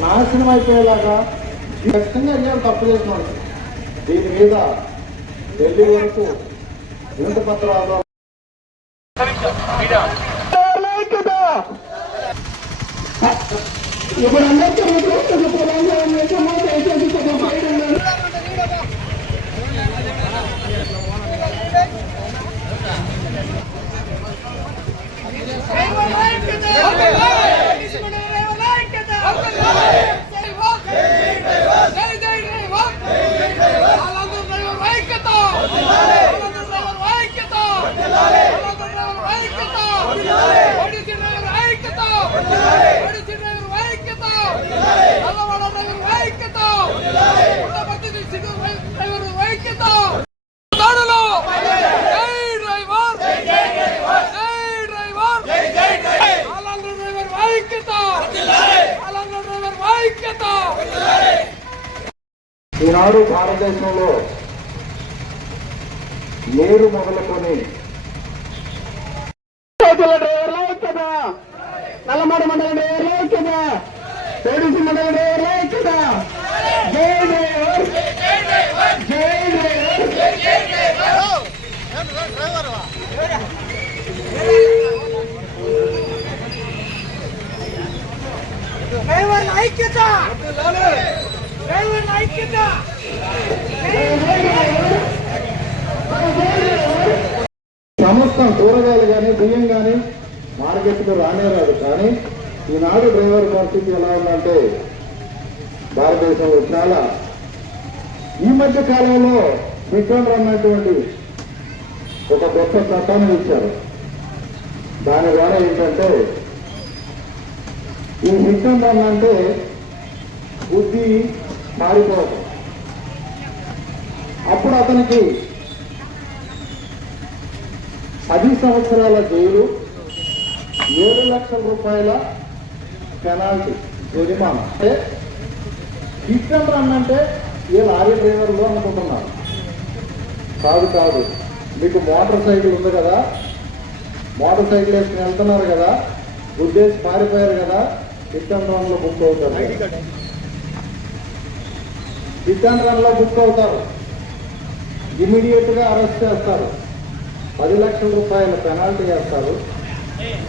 నాశనం అయిపోయేలాగా ఖచ్చితంగా అయ్యారు తప్పు చేసిన వాళ్ళు. దీని మీద ఢిల్లీ వరకు వినతి పత్రాలు ఇప్పుడు అందరికీ మీకు తెలంగాణ దేశంలో దయచేసి కొంచెం బయట ఉండండి. దాడులు జై డ్రైవర్ జై డ్రైవర్ ఆలంద్ర డ్రైవర్ ఐక్యత ఆలంద్ర డ్రైవర్ ఐక్యత ఈనాడు భారతదేశంలో నేరు మొదలుకొని నల్లమడ మండల డ్రైవర్ల పోలీసు మండల డ్రైవర్ల ఐక్యత. జై డ్రైవర్. జై డ్రైవర్. డ్రైవర్ ఐక్యత డ్రైవర్ ఐక్యత. సమస్త కూరగాయలు కానీ బియ్యం కానీ మార్కెట్కు రానే రాదు కానీ ఈనాడు డ్రైవర్ పరిస్థితి ఎలా ఉందంటే భారతదేశంలో చాలా ఈ మధ్య కాలంలో విక్రమ్ అన్నటువంటి ఒక గొప్ప చట్టాన్ని ఇచ్చారు. దాని ద్వారా ఏంటంటే ఈ విక్రమ్ అంటే బుద్ధి మారిపోవటం అప్పుడు అతనికి పది సంవత్సరాల జైలు ఏడు లక్షల రూపాయల పెనాల్టీ జరిమానా. అంటే విక్రమ్ రన్ అంటే ఏ లారీ డ్రైవర్లు అనుకుంటున్నారు? కాదు కాదు. మీకు మోటార్ సైకిల్ ఉంది కదా? మోటార్ సైకిల్ వేసుకుని వెళ్తున్నారు కదా? ఉద్దేశి పారిపోయారు కదా? విక్రమ్ రన్లో బుక్ అవుతారు. విక్రమ్ రన్లో బుక్ అవుతారు. ఇమీడియట్గా అరెస్ట్ చేస్తారు. పది లక్షల రూపాయల పెనాల్టీ వేస్తారు.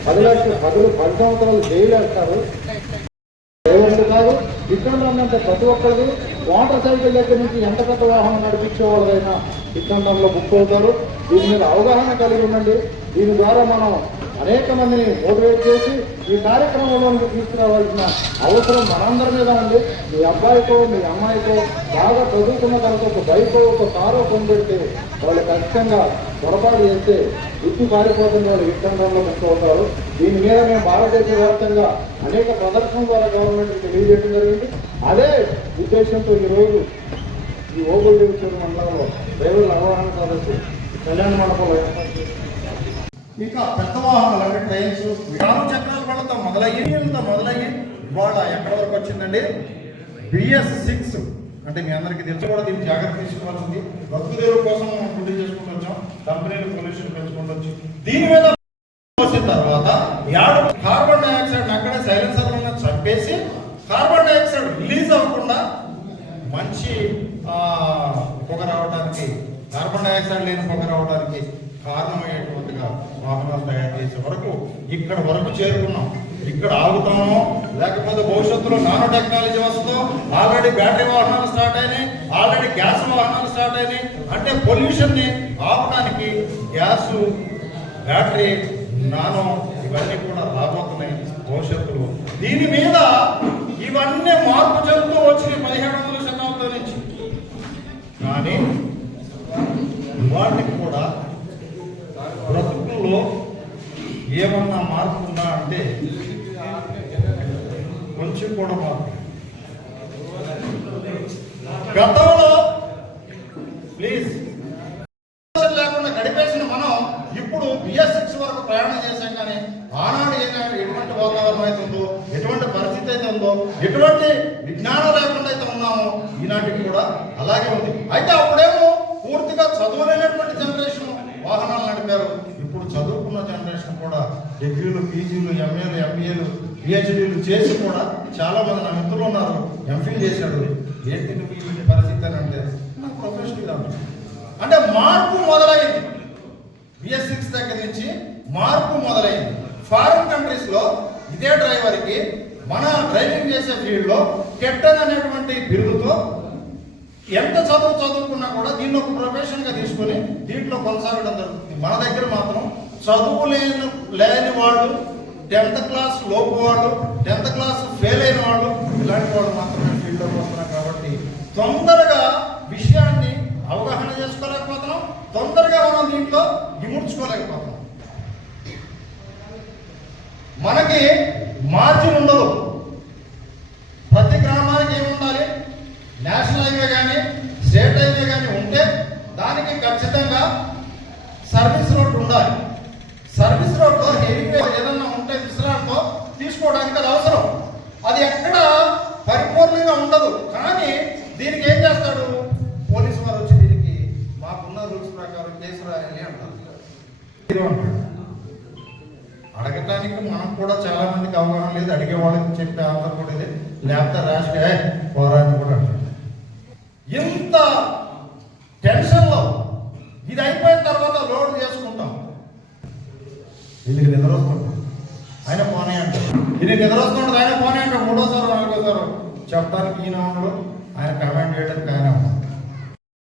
పది లక్షలు పదులు పది సంవత్సరాలు జైలు వేస్తారు. డ్రైవర్లు కాదు రన్ అంటే ప్రతి ఒక్కరిది మోటార్ సైకిల్ దగ్గర నుంచి ఎంత పెద్ద వాహనం నడిపించే వాళ్ళైనా విక్రమంలో బుక్ అవుతారు. దీని మీద అవగాహన కలిగి ఉండండి. దీని ద్వారా మనం అనేక మందిని మోటివేట్ చేసి ఈ కార్యక్రమంలోకి తీసుకురావాల్సిన అవసరం మనందరి మీద ఉంది. మీ అబ్బాయితో మీ అమ్మాయితో బాగా చదువుకున్న తర్వాత ఒక బైకో ఒక కారో కొనిపెడితే వాళ్ళు ఖచ్చితంగా పొరపాటు చేస్తే బుద్ధి పారిపోతుంది వాళ్ళు విక్రమంలో బుక్ దీని మీద మేము భారతదేశ వ్యాప్తంగా అనేక ప్రదర్శనల ద్వారా గవర్నమెంట్ తెలియజేయడం జరిగింది. అదే ఉద్దేశంతో ఈరోజు ఈ ఓబుల్ దేవచూరు మండలంలో డ్రైవర్ల అవగాహన సదస్సు కళ్యాణ మండపంలో ఏర్పాటు ఇంకా పెద్ద వాహనాలు అంటే ట్రైన్స్ నాలుగు చక్రాల వాళ్ళతో మొదలయ్యి వీళ్ళతో మొదలయ్యి ఇవాళ ఎక్కడి వరకు వచ్చిందండి? BS six. అంటే మీ అందరికీ తెలిసి కూడా దీన్ని జాగ్రత్త తీసుకోవాల్సింది. బతుకుదేరు కోసం మనం ఫుడ్ చేసుకుంటూ వచ్చాం. కంపెనీలు పొల్యూషన్ పెంచుకుంటూ వచ్చి. దీని మీద వచ్చిన తర్వాత యాడు కార్బన్ డైఆక్సైడ్ అక్కడే సైలెన్సర్లను చంపేసి కార్బన్ డైఆక్సైడ్ రిలీజ్ అవ్వకుండా మంచి పొగ రావడానికి కార్బన్ డైఆక్సైడ్ లేని పొగ రావడానికి కారణం వాహనాలు తయారు చేసే వరకు ఇక్కడ వరకు చేరుకున్నాం. ఇక్కడ ఆగుతామో లేకపోతే భవిష్యత్తులో నానో టెక్నాలజీ వస్తుందో ఆల్రెడీ బ్యాటరీ వాహనాలు స్టార్ట్ అయినాయి ఆల్రెడీ గ్యాస్ వాహనాలు స్టార్ట్ అయినాయి. అంటే పొల్యూషన్ని ఆపడానికి గ్యాస్ బ్యాటరీ నానో ఇవన్నీ కూడా రాబోతున్నాయి భవిష్యత్తులో. దీని మీద ఇవన్నీ మార్పు చెందుతూ వచ్చినాయి పదిహేడు గతంలో ప్లీజ్ లేకుండా గడిపేసిన మనం ఇప్పుడు బిఎస్ఎక్స్ వరకు ప్రయాణం చేశాం కానీ ఆనాడు ఏనాడు ఎటువంటి వాతావరణం అయితే ఉందో ఎటువంటి పరిస్థితి అయితే ఉందో ఎటువంటి విజ్ఞానం లేకుండా అయితే ఉన్నామో ఈనాటికి కూడా అలాగే ఉంది. అయితే అప్పుడేమో పూర్తిగా చదువులేనటువంటి జనరేషన్ వాహనాలు నడిపారు. ఇప్పుడు చదువుకున్న జనరేషన్ కూడా డిగ్రీలు పీజీలు ఎంఏలు ఎంబీఏలు పిహెచ్డీలు చేసి కూడా చాలా మంది నా మిత్రులు ఉన్నారు ఎంఫిల్ చేశాడు. ఏంటి నువ్వు పరిస్థితి అని అంటే? నాకు ప్రొఫెషనల్ అంటే మార్పు మొదలైంది. బిఎస్ సిక్స్ దగ్గర నుంచి మార్పు మొదలైంది. ఫారిన్ కంట్రీస్లో ఇదే డ్రైవర్కి మన డ్రైవింగ్ చేసే ఫీల్డ్లో కెప్టెన్ అనేటువంటి బిరుదుతో ఎంత చదువు చదువుకున్నా కూడా దీన్ని ఒక ప్రొఫెషన్గా తీసుకొని దీంట్లో కొనసాగడం జరుగుతుంది. మన దగ్గర మాత్రం చదువు లేని లేని వాళ్ళు టెన్త్ క్లాస్ లోపు వాళ్ళు టెన్త్ క్లాస్ ఫెయిల్ అయిన వాళ్ళు ఇలాంటి వాళ్ళు మాత్రమే ఫీల్డ్లోకి వస్తున్నారు. తొందరగా విషయాన్ని అవగాహన చేసుకోలేకపోతున్నాం తొందరగా మనం దీంట్లో ఇముడ్చుకోలేకపోతున్నాం మనకి మార్జిన్ ఉండదు. అడగటానికి మనం కూడా చాలా మందికి అవగాహన లేదు. అడిగే వాళ్ళకి చెప్పే ఆన్సర్ కూడా ఇది. లేకపోతే రాష్ట్రే పోరాని కూడా ఇంత టెన్షన్లో ఇది అయిపోయిన తర్వాత లోడ్ చేసుకుంటాం. వీళ్ళకి నిద్ర వస్తుంటాం ఆయన పోనీ అంటారు ఇది నిద్ర వస్తుంటుంది. ఆయన పోనీ అంటారు మూడోసారి నాలుగోసారి. చెప్పడానికి ఈయన ఉండడు. ఆయన కమెంట్ చేయడానికి ఆయన